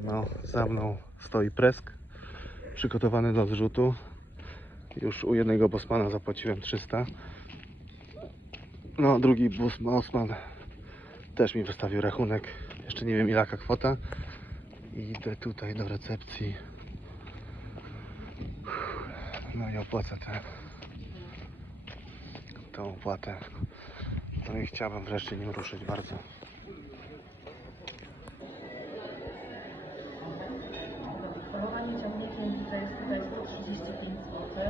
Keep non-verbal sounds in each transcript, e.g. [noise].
No, za mną stoi presk przygotowany do zrzutu. Już u jednego bosmana zapłaciłem 300. No, drugi bosman też mi wystawił rachunek. Jeszcze nie wiem jaka kwota. Idę tutaj do recepcji. No i opłacę tę tą opłatę. No i chciałbym wreszcie nim ruszyć bardzo. Tutaj jest tutaj 135 zł.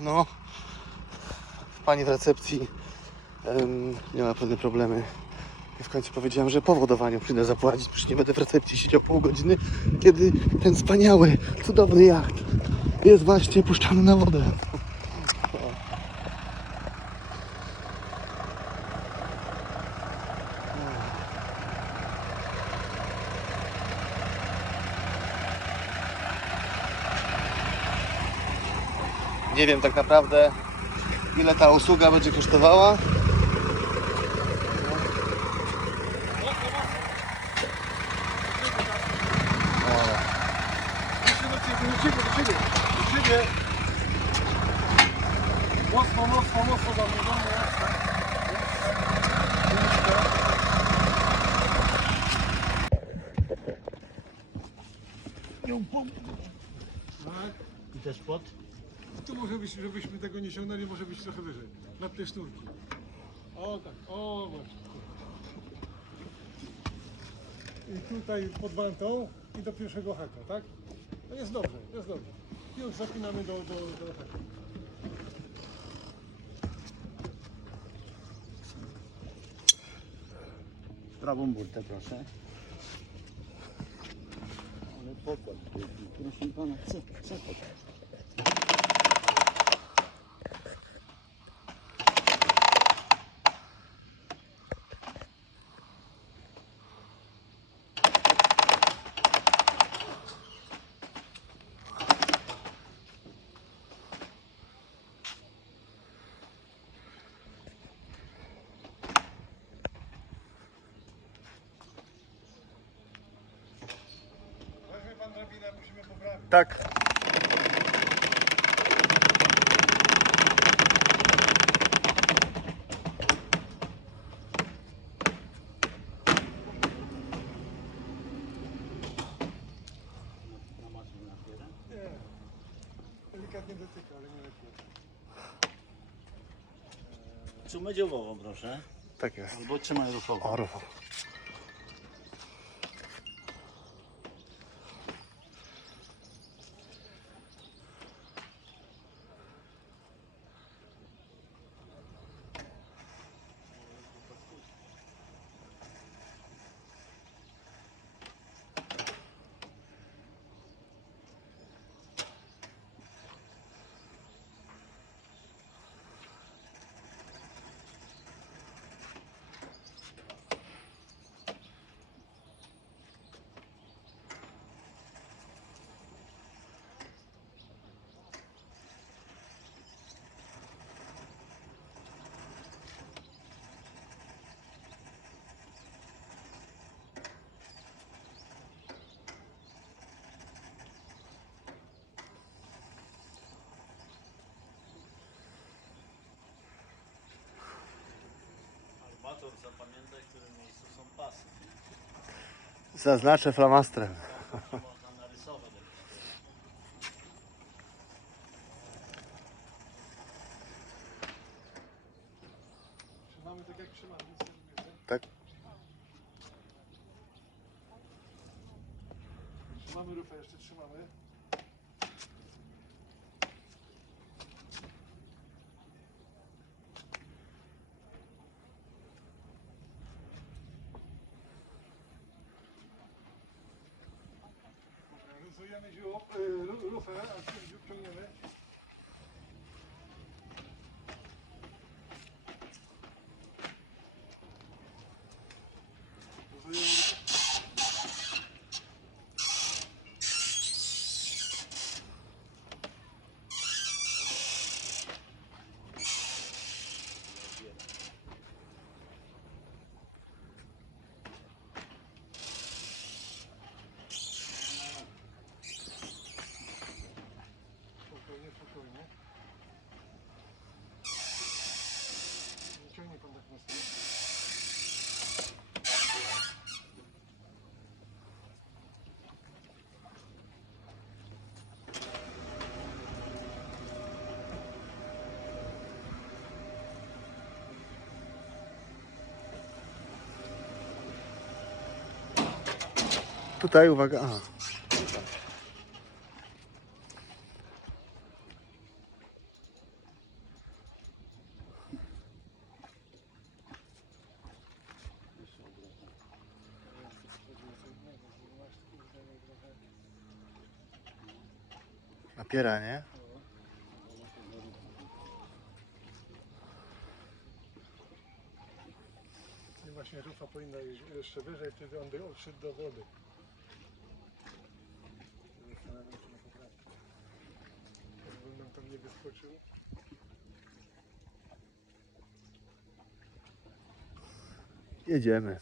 No, pani w recepcji em, miała pewne problemy. I w końcu powiedziałem, że po wodowaniu przyjdę zapłacić, przecież nie będę w recepcji siedział pół godziny, kiedy ten wspaniały, cudowny jacht jest właśnie puszczany na wodę. Nie wiem tak naprawdę ile ta usługa będzie kosztowała. Mocno, mocno, mocno mocno. Ją pom- Tak. I też pod? Tu może być, żebyśmy tego nie ciągnęli, może być trochę wyżej. Nad te sznurki. O tak, o właśnie. I tutaj pod wantą i do pierwszego haka, tak? No jest dobrze, jest dobrze. Już zapinamy do, do, do haka. Prawą burtę proszę. Ale pokład, proszę pana, co, co? Tak. Nie. Delikatnie dotyka, ale nie lepiej. Czumę dziobową proszę. Tak jest. Albo trzymaj rufową. Orwo. Armator zapamiętaj, w którym miejscu są pasy. Zaznaczę flamastrem. jour, le, le, tutaj, uwaga. Aha. Napiera, nie? I właśnie rufa powinna iść jeszcze wyżej, wtedy on by odszedł do wody. Zastanawiam się na poprawkę. Żeby nam tam nie wyskoczył. Jedziemy.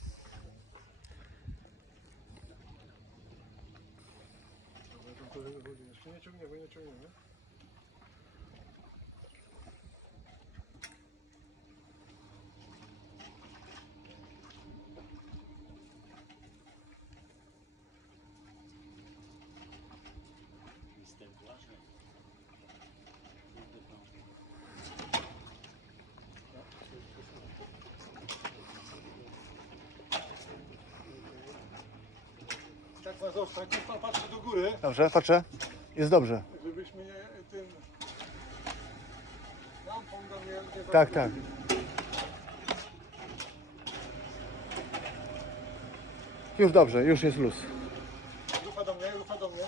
Dobra, tam trochę wody jeszcze nie ciągniemy, nie ciągniemy. Ma zostać, niech pan patrzy do góry, Dobrze, patrzę. Jest dobrze. żebyśmy nie tym lampą tam nie, nie Tak, tak. Już dobrze, już jest luz. Rufa do mnie, rufa do mnie.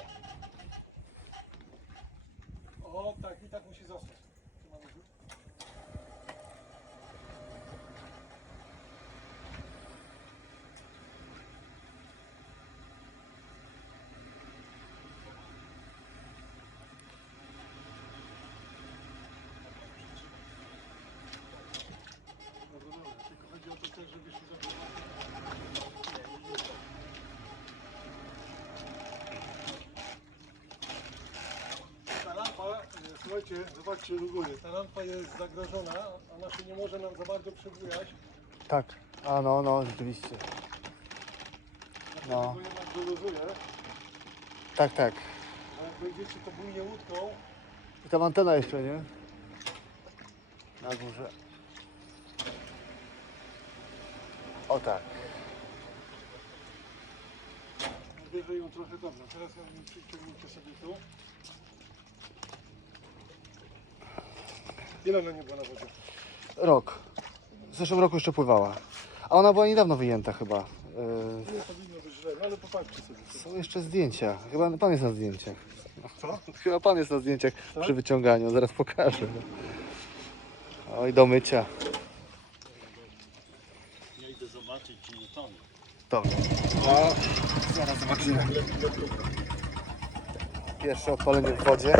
O, tak, i tak musi zostać. Trzymamy tu. Dobra, dobra, tylko chodzi o to też, żebyśmy zabrali. Ta lampa, e, słuchajcie, zobaczcie do góry, ta lampa jest zagrożona, ona się nie może nam za bardzo przebujać. Tak. A no, no, rzeczywiście. No. Jednak Tak, tak. a jak wejdziecie to bujnie łódką, I tam antena jeszcze, nie? Na górze. O tak. wyżej ją trochę dobra. Teraz ją przyciągnijcie sobie tu. Ile ona nie była na wodzie? Rok. W zeszłym roku jeszcze pływała. A ona była niedawno wyjęta chyba. Yy, Nie powinno być źle, no ale popatrzcie sobie. są jeszcze zdjęcia. Chyba pan jest na zdjęciach. Co? Chyba pan jest na zdjęciach Tak? przy wyciąganiu. Zaraz pokażę. Oj, do mycia. Ja idę zobaczyć, czy nie tonie. To. No, zaraz zobaczymy. Pierwsze odpalenie w wodzie.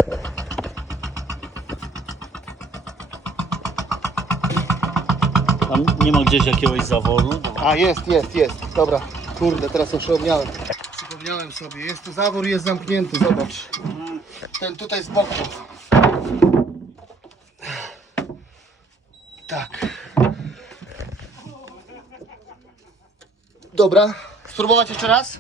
Tam nie ma gdzieś jakiegoś zaworu? A jest, jest, jest. Dobra. Kurde, teraz to przypomniałem. Przypomniałem sobie. Jest tu zawór, jest zamknięty. Zobacz. Ten tutaj z boku. Tak. Dobra. Spróbować jeszcze raz?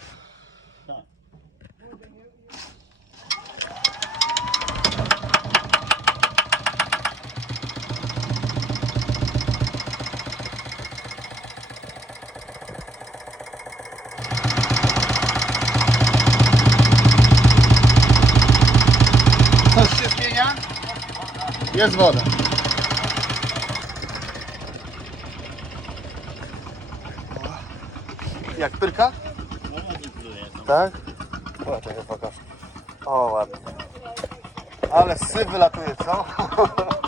Coś się? Jest woda. Jak pyrka? Tak? O, czekaj, pokaż. O, ładnie. Ale syf wylatuje, co? [laughs]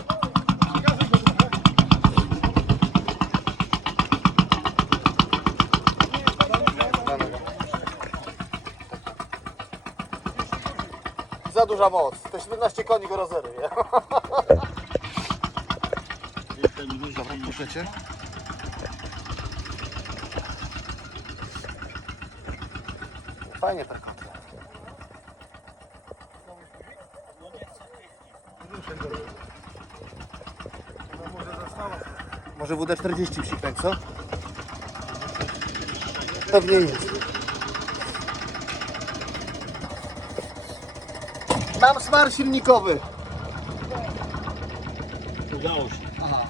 duża moc. Te 17 koni go rozerwie. Dobra, puszczecie? Fajnie tak kontra. Może WD-40 psiknąć, co? Pewnie jest. Mam smar silnikowy. Udało się. Aha.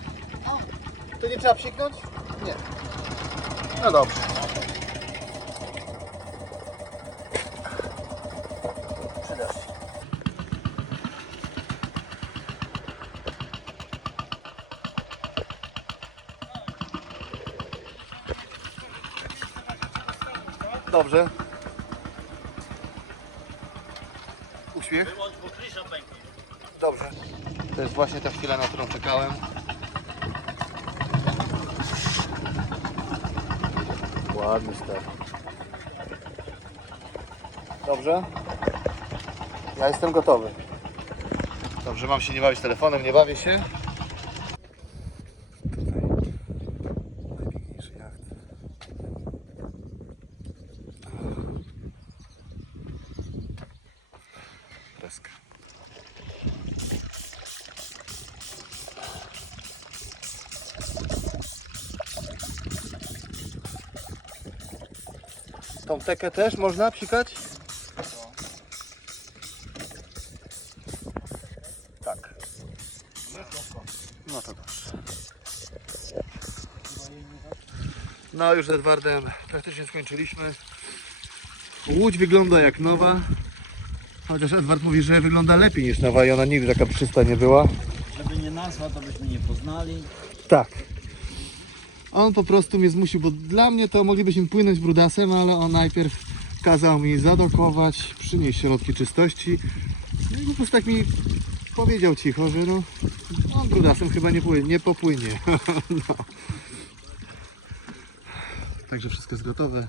To nie trzeba psiknąć? Nie. No dobrze. Dobrze. Dobrze. To jest właśnie ta chwila, na którą czekałem. Ładny ster. Dobrze. Ja jestem gotowy. Dobrze, mam się nie bawić telefonem, nie bawię się. Tą tekę też można psikać? Tak. No to dobrze. No już z Edwardem praktycznie skończyliśmy. Łódź wygląda jak nowa. Chociaż Edward mówi, że wygląda lepiej niż nowa i ona nigdy taka przysta nie była. Żeby nie nazwa, to byśmy nie poznali. Tak. On po prostu mnie zmusił, bo dla mnie to moglibyśmy płynąć brudasem, ale on najpierw kazał mi zadokować, przynieść środki czystości. No i po prostu tak mi powiedział cicho, że no, on brudasem chyba nie, płynie, nie popłynie. [laughs] no. Także wszystko jest gotowe.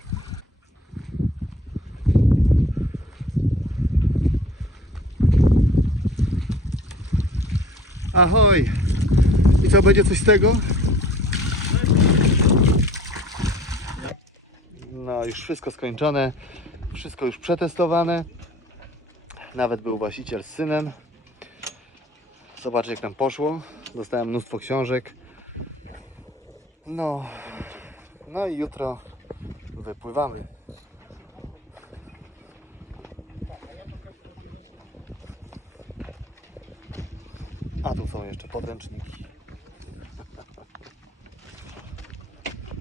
Ahoj! I co, będzie coś z tego? Już wszystko skończone, wszystko już przetestowane. Nawet był właściciel z synem. Zobaczcie, jak nam poszło. Dostałem mnóstwo książek. No, no i jutro wypływamy. A tu są jeszcze podręczniki.